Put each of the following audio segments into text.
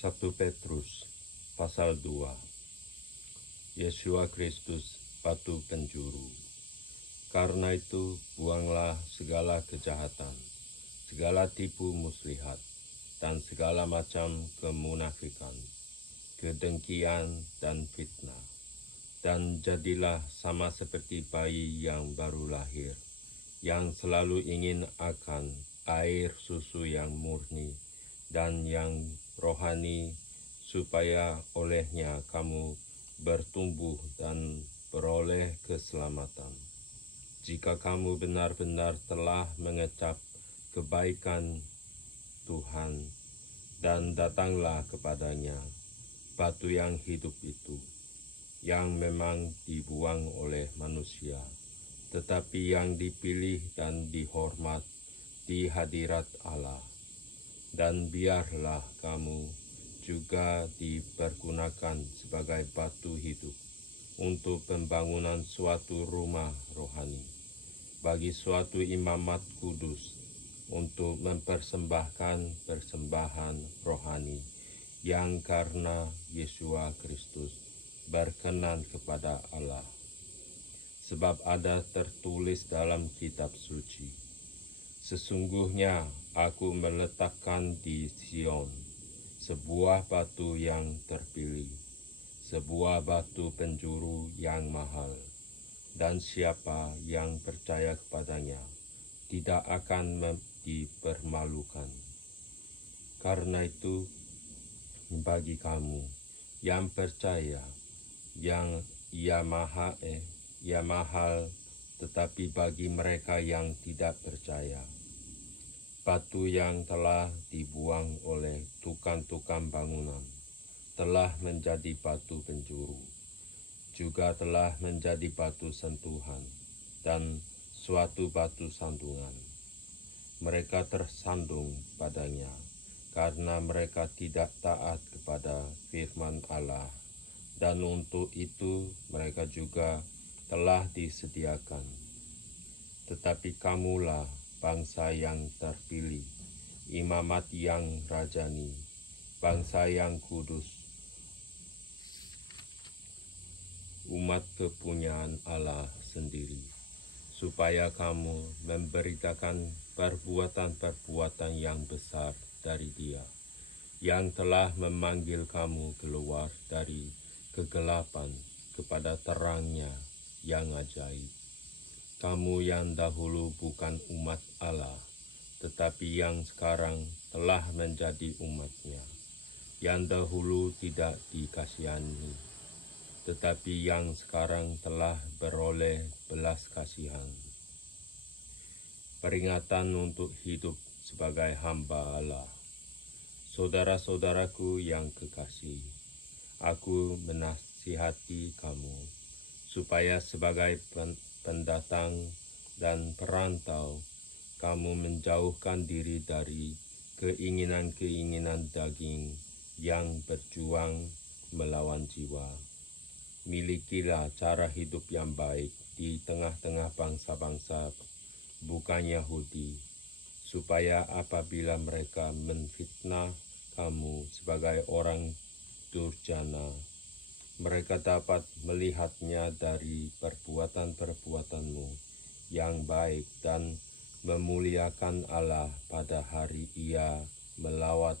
1 Petrus pasal 2. Yesus Kristus batu penjuru. Karena itu buanglah segala kejahatan, segala tipu muslihat, dan segala macam kemunafikan, kedengkian dan fitnah. Dan jadilah sama seperti bayi yang baru lahir, yang selalu ingin akan air susu yang murni dan yang rohani, supaya olehnya kamu bertumbuh dan beroleh keselamatan. Jika kamu benar-benar telah mengecap kebaikan Tuhan dan datanglah kepadanya, batu yang hidup itu, yang memang dibuang oleh manusia, tetapi yang dipilih dan dihormat di hadirat Allah. Dan biarlah kamu juga dipergunakan sebagai batu hidup untuk pembangunan suatu rumah rohani, bagi suatu imamat kudus, untuk mempersembahkan persembahan rohani yang karena Yesus Kristus berkenan kepada Allah. Sebab ada tertulis dalam kitab suci, sesungguhnya aku meletakkan di Sion sebuah batu yang terpilih, sebuah batu penjuru yang mahal, dan siapa yang percaya kepadanya tidak akan dipermalukan. Karena itu, bagi kamu yang percaya, yang ia mahal, tetapi bagi mereka yang tidak percaya, batu yang telah dibuang oleh tukang-tukang bangunan telah menjadi batu penjuru, juga telah menjadi batu sentuhan dan suatu batu sandungan. Mereka tersandung padanya karena mereka tidak taat kepada firman Allah, dan untuk itu mereka juga telah disediakan. Tetapi kamulah bangsa yang terpilih, imamat yang rajani, bangsa yang kudus, umat kepunyaan Allah sendiri, supaya kamu memberitakan perbuatan-perbuatan yang besar dari Dia, yang telah memanggil kamu keluar dari kegelapan kepada terang-Nya yang ajaib. Kamu yang dahulu bukan umat Allah, tetapi yang sekarang telah menjadi umat-Nya, yang dahulu tidak dikasihani, tetapi yang sekarang telah beroleh belas kasihan. Peringatan untuk hidup sebagai hamba Allah. Saudara-saudaraku yang kekasih, aku menasihati kamu, supaya sebagai pendatang dan perantau, kamu menjauhkan diri dari keinginan-keinginan daging yang berjuang melawan jiwa. Milikilah cara hidup yang baik di tengah-tengah bangsa-bangsa bukan Yahudi, supaya apabila mereka menfitnah kamu sebagai orang durjana, mereka dapat melihatnya dari perbuatan-perbuatanmu yang baik dan memuliakan Allah pada hari Ia melawat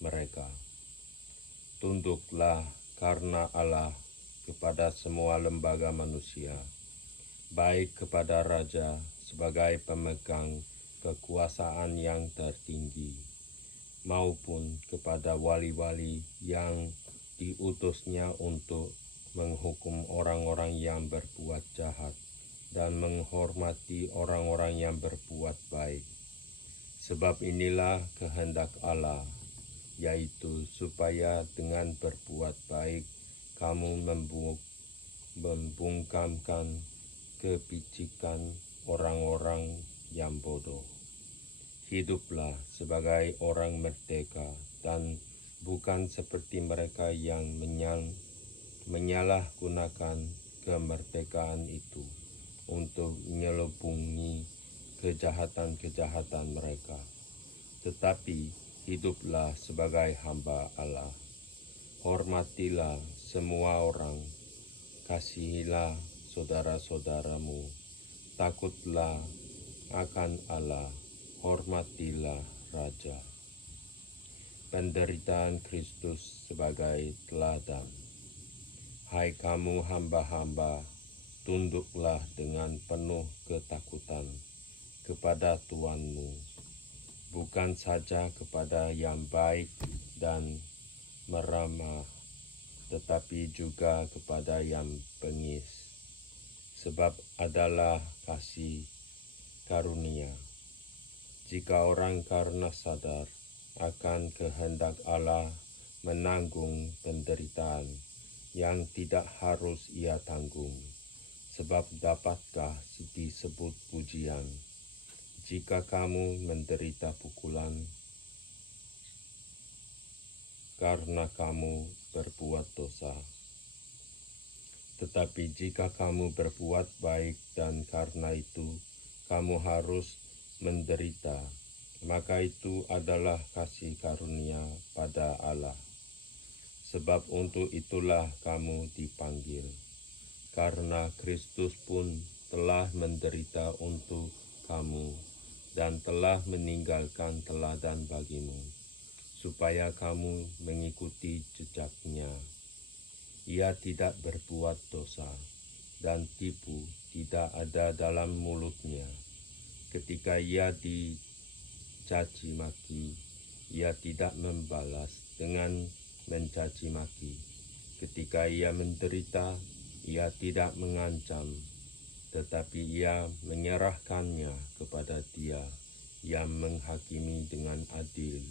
mereka. Tunduklah karena Allah kepada semua lembaga manusia, baik kepada raja sebagai pemegang kekuasaan yang tertinggi, maupun kepada wali-wali yang diutusnya untuk menghukum orang-orang yang berbuat jahat dan menghormati orang-orang yang berbuat baik. Sebab inilah kehendak Allah, yaitu supaya dengan berbuat baik kamu membungkamkan kepicikan orang-orang yang bodoh. Hiduplah sebagai orang merdeka dan bukan seperti mereka yang menyalahgunakan kemerdekaan itu untuk menyelubungi kejahatan-kejahatan mereka. Tetapi hiduplah sebagai hamba Allah. Hormatilah semua orang, kasihilah saudara-saudaramu, takutlah akan Allah, hormatilah Raja. Penderitaan Kristus sebagai teladan. Hai kamu hamba-hamba, tunduklah dengan penuh ketakutan kepada Tuanmu, bukan saja kepada yang baik dan meramah, tetapi juga kepada yang bengis, sebab adalah kasih karunia. Jika orang karena sadar akan kehendak Allah menanggung penderitaan yang tidak harus ia tanggung, sebab dapatkah disebut pujian jika kamu menderita pukulan karena kamu berbuat dosa? Tetapi jika kamu berbuat baik dan karena itu kamu harus menderita, maka itu adalah kasih karunia pada Allah. Sebab untuk itulah kamu dipanggil, karena Kristus pun telah menderita untuk kamu dan telah meninggalkan teladan bagimu, supaya kamu mengikuti jejaknya. Ia tidak berbuat dosa, dan tipu tidak ada dalam mulutnya. Ketika ia dicaci maki, ia tidak membalas dengan mencaci maki. Ketika ia menderita, ia tidak mengancam, tetapi ia menyerahkannya kepada Dia yang menghakimi dengan adil.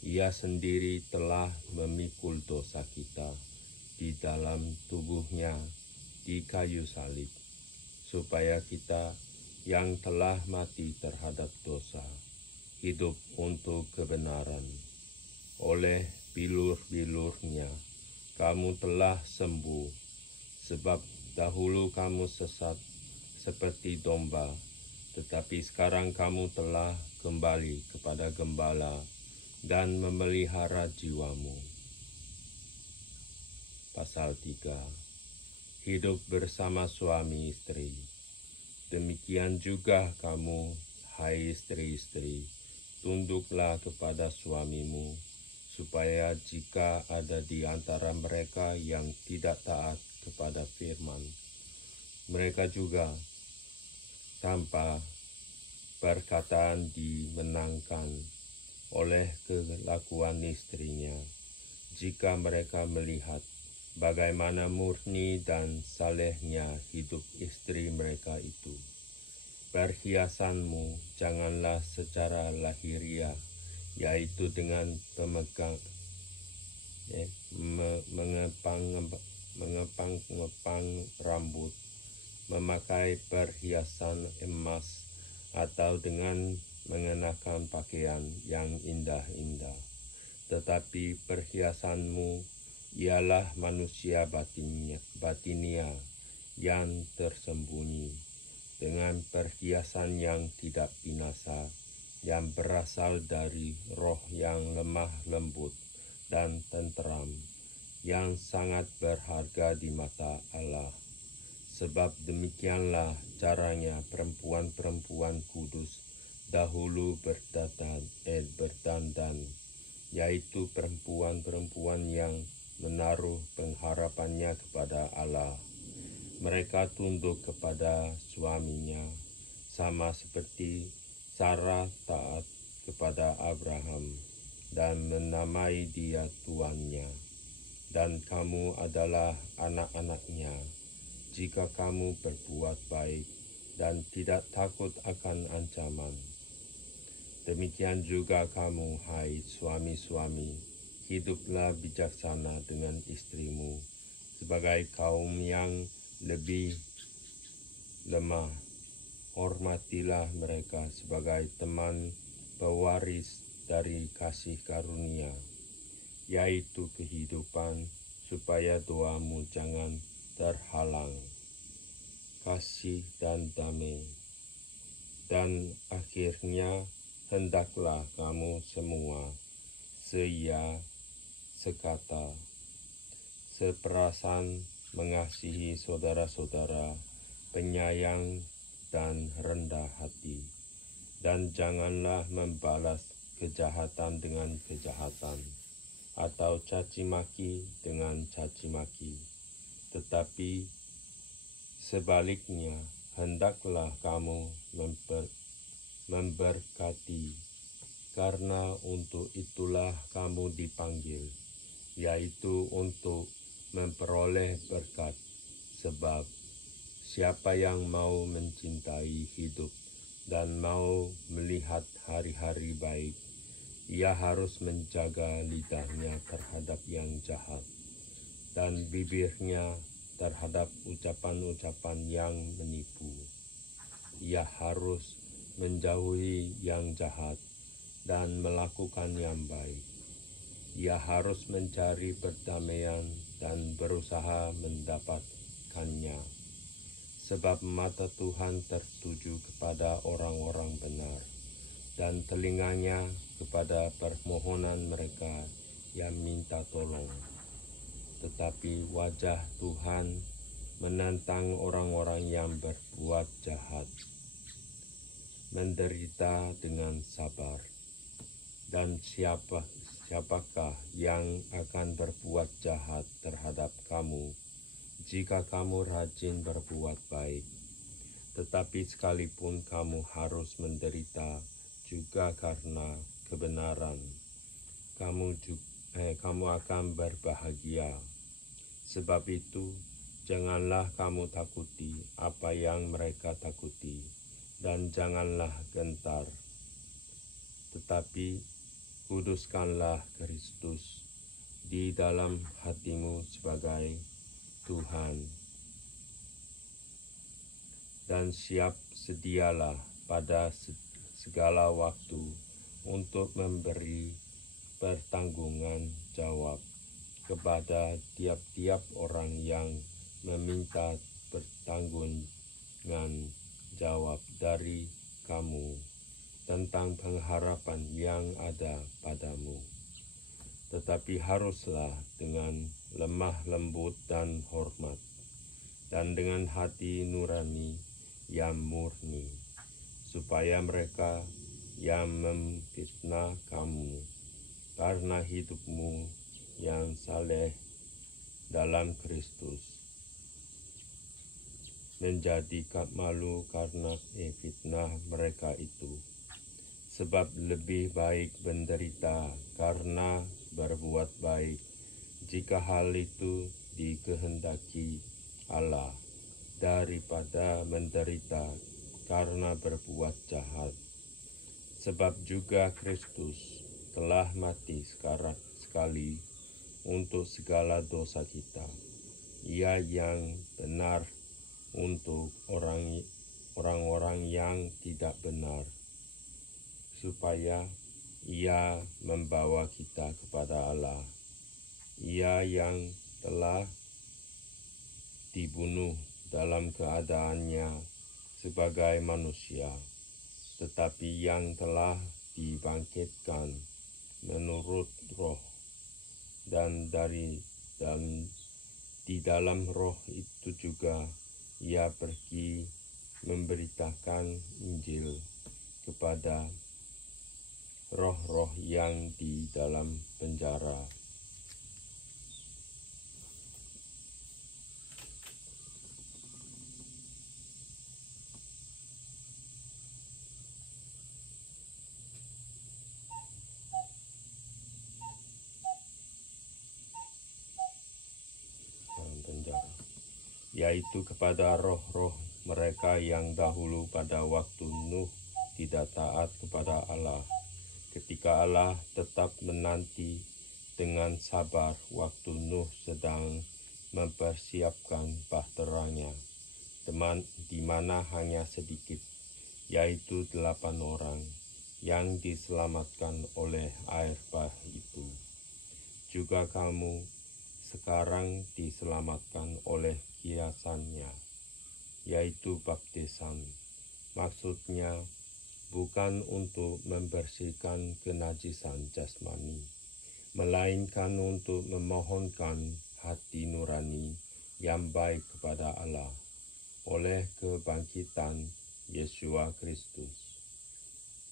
Ia sendiri telah memikul dosa kita di dalam tubuhnya di kayu salib, supaya kita yang telah mati terhadap dosa hidup untuk kebenaran. Oleh bilur-bilurnya kamu telah sembuh, sebab dahulu kamu sesat seperti domba, tetapi sekarang kamu telah kembali kepada gembala dan memelihara jiwamu. Pasal 3. Hidup bersama suami istri. Demikian juga kamu, hai istri-istri, tunduklah kepada suamimu, supaya jika ada di antara mereka yang tidak taat kepada firman, mereka juga tanpa perkataan dimenangkan oleh kelakuan istrinya, jika mereka melihat bagaimana murni dan salehnya hidup istri mereka itu. Perhiasanmu janganlah secara lahiriah, yaitu dengan mengepang rambut, memakai perhiasan emas, atau dengan mengenakan pakaian yang indah-indah. Tetapi perhiasanmu ialah manusia batinia yang tersembunyi, dengan perhiasan yang tidak binasa, yang berasal dari roh yang lemah lembut dan tenteram, yang sangat berharga di mata Allah. Sebab demikianlah caranya perempuan-perempuan kudus dahulu berdandan, yaitu perempuan-perempuan yang menaruh pengharapannya kepada Allah. Mereka tunduk kepada suaminya, sama seperti Sarah taat kepada Abraham dan menamai dia tuannya. Dan kamu adalah anak-anaknya, jika kamu berbuat baik dan tidak takut akan ancaman. Demikian juga kamu, hai suami-suami, hiduplah bijaksana dengan istrimu, sebagai kaum yang lebih lemah. Hormatilah mereka sebagai teman pewaris dari kasih karunia, yaitu kehidupan, supaya doamu jangan terhalang. Kasih dan damai. Dan akhirnya hendaklah kamu semua seia, sekata, seperasaan, mengasihi saudara-saudara, penyayang dan rendah hati. Dan janganlah membalas kejahatan dengan kejahatan, atau caci maki dengan caci maki. Tetapi sebaliknya, hendaklah kamu memberkati, karena untuk itulah kamu dipanggil, yaitu untuk memperoleh berkat. Sebab siapa yang mau mencintai hidup dan mau melihat hari-hari baik, ia harus menjaga lidahnya terhadap yang jahat dan bibirnya terhadap ucapan-ucapan yang menipu. Ia harus menjauhi yang jahat dan melakukan yang baik. Ia harus mencari perdamaian dan berusaha mendapatkannya. Sebab mata Tuhan tertuju kepada orang-orang benar, dan telinganya kepada permohonan mereka yang minta tolong. Tetapi wajah Tuhan menentang orang-orang yang berbuat jahat, menderita dengan sabar. Dan siapakah yang akan berbuat jahat terhadap kamu jika kamu rajin berbuat baik? Tetapi sekalipun kamu harus menderita juga karena kebenaran, kamu akan berbahagia. Sebab itu, janganlah kamu takuti apa yang mereka takuti, dan janganlah gentar. Tetapi kuduskanlah Kristus di dalam hatimu sebagai Tuhan, dan siap sedialah pada segala waktu untuk memberi pertanggungan jawab kepada tiap-tiap orang yang meminta pertanggungan jawab dari kamu tentang pengharapan yang ada padamu. Tetapi haruslah dengan lemah lembut dan hormat, dan dengan hati nurani yang murni, supaya mereka yang memfitnah kamu karena hidupmu yang saleh dalam Kristus menjadi malu karena fitnah mereka itu. Sebab lebih baik menderita karena berbuat baik, jika hal itu dikehendaki Allah, daripada menderita karena berbuat jahat. Sebab juga Kristus telah mati sekali untuk segala dosa kita, Ia yang benar untuk orang-orang yang tidak benar, supaya Ia membawa kita kepada Allah. Ia yang telah dibunuh dalam keadaannya sebagai manusia, tetapi yang telah dibangkitkan menurut roh, dan di dalam roh itu juga Ia pergi memberitakan Injil kepada roh-roh yang di dalam penjara. Yaitu kepada roh-roh mereka yang dahulu pada waktu Nuh tidak taat kepada Allah, ketika Allah tetap menanti dengan sabar waktu Nuh sedang mempersiapkan bahteranya, di mana hanya sedikit, yaitu 8 orang, yang diselamatkan oleh air bah itu. Juga kamu sekarang diselamatkan oleh kiasannya, yaitu baptisan. Maksudnya bukan untuk membersihkan kenajisan jasmani, melainkan untuk memohonkan hati nurani yang baik kepada Allah oleh kebangkitan Yesus Kristus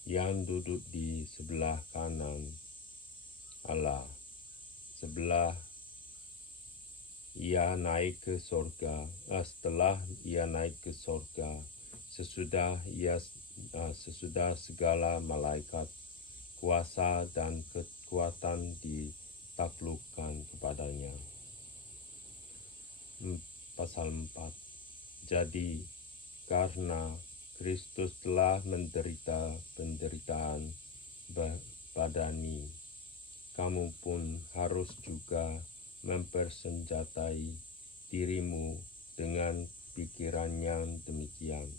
yang duduk di sebelah kanan Allah, setelah ia naik ke sorga, sesudah segala malaikat, kuasa dan kekuatan ditaklukkan kepadanya. Pasal 4. Jadi, karena Kristus telah menderita penderitaan badani, kamu pun harus juga mempersenjatai dirimu dengan pikiran yang demikian.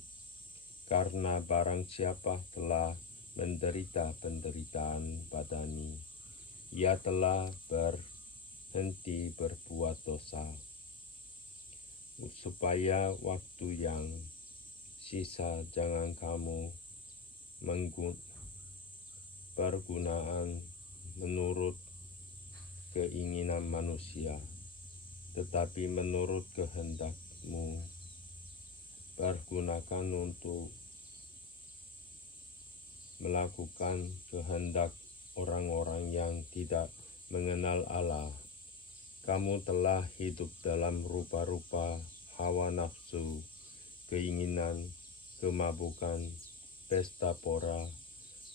Karena barang siapa telah menderita penderitaan badani, ia telah berhenti berbuat dosa, supaya waktu yang sisa jangan kamu pergunaan menurut keinginan manusia, tetapi menurut kehendakmu pergunakan untuk melakukan kehendak orang-orang yang tidak mengenal Allah. Kamu telah hidup dalam rupa-rupa hawa nafsu, keinginan, kemabukan, pesta pora,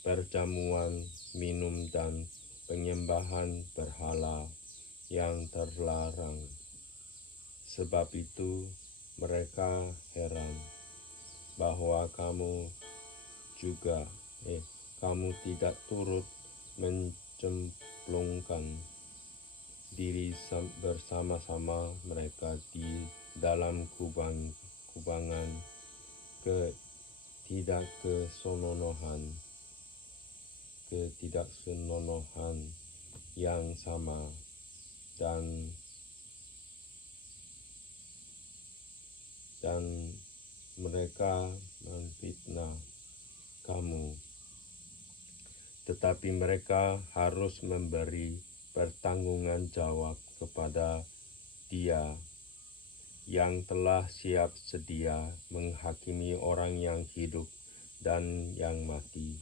perjamuan, minum, dan penyembahan berhala yang terlarang. Sebab itu mereka heran bahwa kamu tidak turut mencemplungkan diri bersama-sama mereka di dalam kubangan ketidaksenonohan yang sama, dan mereka memfitnah kamu. Tetapi mereka harus memberi pertanggungan jawab kepada Dia yang telah siap sedia menghakimi orang yang hidup dan yang mati.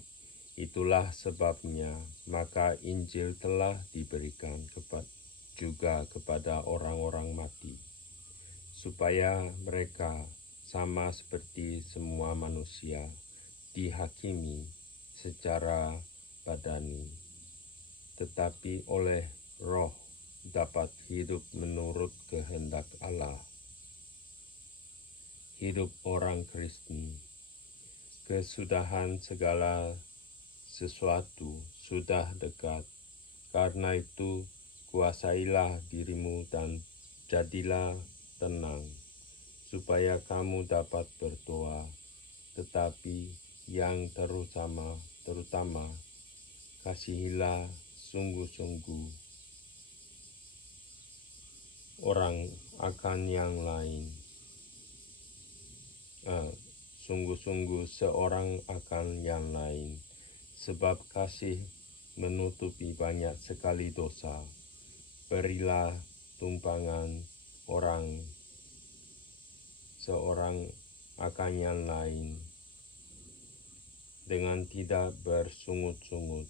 Itulah sebabnya maka Injil telah diberikan juga kepada orang-orang mati, supaya mereka sama seperti semua manusia dihakimi secara badani, tetapi oleh Roh dapat hidup menurut kehendak Allah. Hidup orang Kristen. Kesudahan segala sesuatu sudah dekat. Karena itu, kuasailah dirimu dan jadilah tenang, supaya kamu dapat berdoa. Tetapi yang terutama, kasihilah sungguh-sungguh orang akan yang lain. Sungguh-sungguh seorang akan yang lain, sebab kasih menutupi banyak sekali dosa. Berilah tumpangan seorang akan yang lain dengan tidak bersungut-sungut.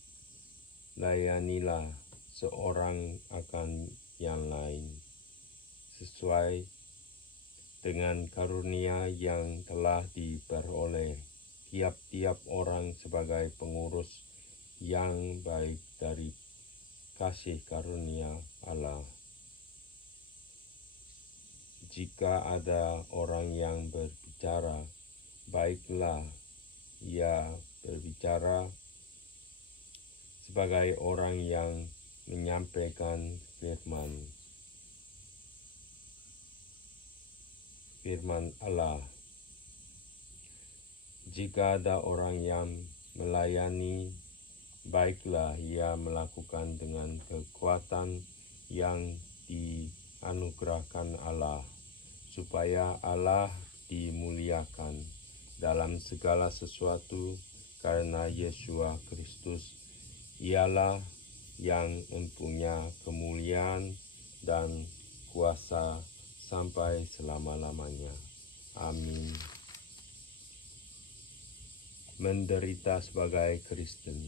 Layanilah seorang akan yang lain sesuai dengan karunia yang telah diperoleh tiap-tiap orang sebagai pengurus yang baik dari kasih karunia Allah. Jika ada orang yang berbicara, baiklah ia berbicara sebagai orang yang menyampaikan firman Allah. Jika ada orang yang melayani, baiklah ia melakukan dengan kekuatan yang dianugerahkan Allah, supaya Allah dimuliakan dalam segala sesuatu karena Yesus Kristus. Ialah yang mempunyai kemuliaan dan kuasa sampai selama-lamanya. Amin. Menderita sebagai Kristen.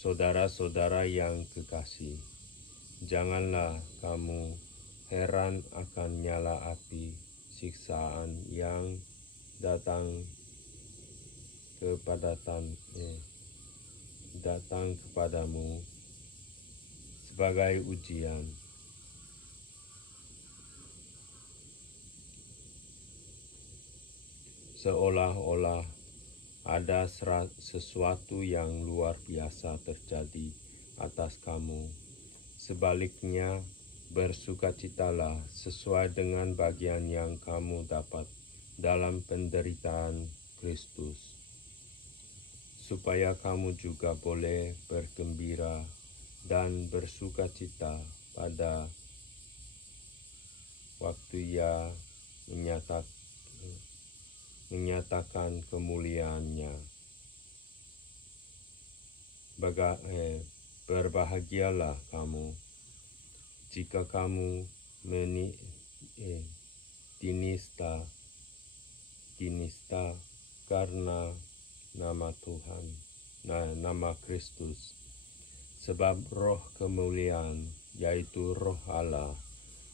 Saudara-saudara yang kekasih, janganlah kamu heran akan nyala api siksaan yang datang kepadamu sebagai ujian. Seolah-olah ada sesuatu yang luar biasa terjadi atas kamu. Sebaliknya, bersukacitalah sesuai dengan bagian yang kamu dapat dalam penderitaan Kristus, supaya kamu juga boleh bergembira dan bersukacita pada waktu Ia menyatakan kemuliaannya. Berbahagialah kamu jika kamu dinista karena nama Tuhan, nama Kristus, sebab roh kemuliaan, yaitu roh Allah,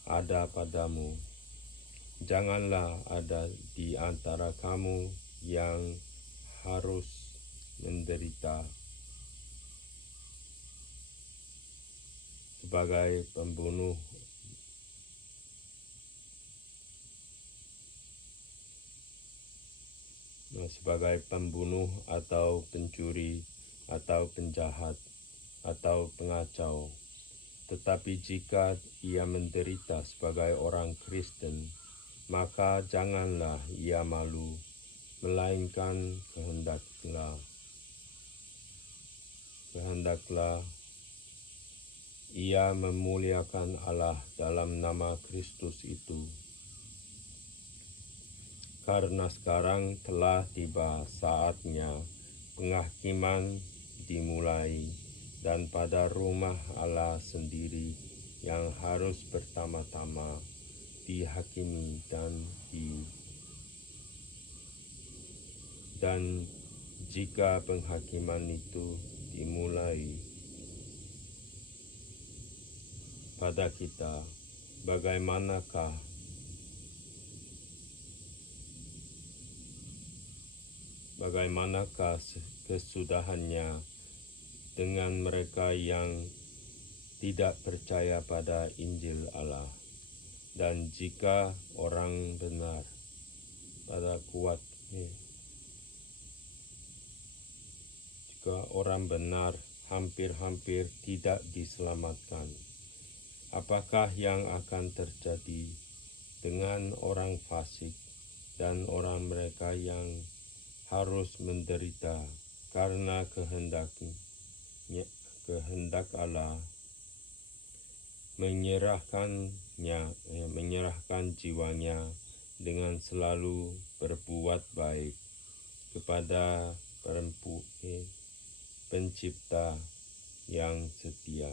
ada padamu. Janganlah ada di antara kamu yang harus menderita sebagai pembunuh atau pencuri atau penjahat atau pengacau. Tetapi jika ia menderita sebagai orang Kristen, maka janganlah ia malu, melainkan kehendaklah ia memuliakan Allah dalam nama Kristus itu. Karena sekarang telah tiba saatnya penghakiman dimulai, dan pada rumah Allah sendiri yang harus pertama-tama dihakimi dan jika penghakiman itu dimulai pada kita, bagaimanakah kesudahannya dengan mereka yang tidak percaya pada Injil Allah? Dan jika orang benar hampir-hampir tidak diselamatkan, apakah yang akan terjadi dengan orang fasik dan orang mereka yang harus menderita karena kehendak Allah, menyerahkan jiwanya dengan selalu berbuat baik kepada Pencipta yang setia.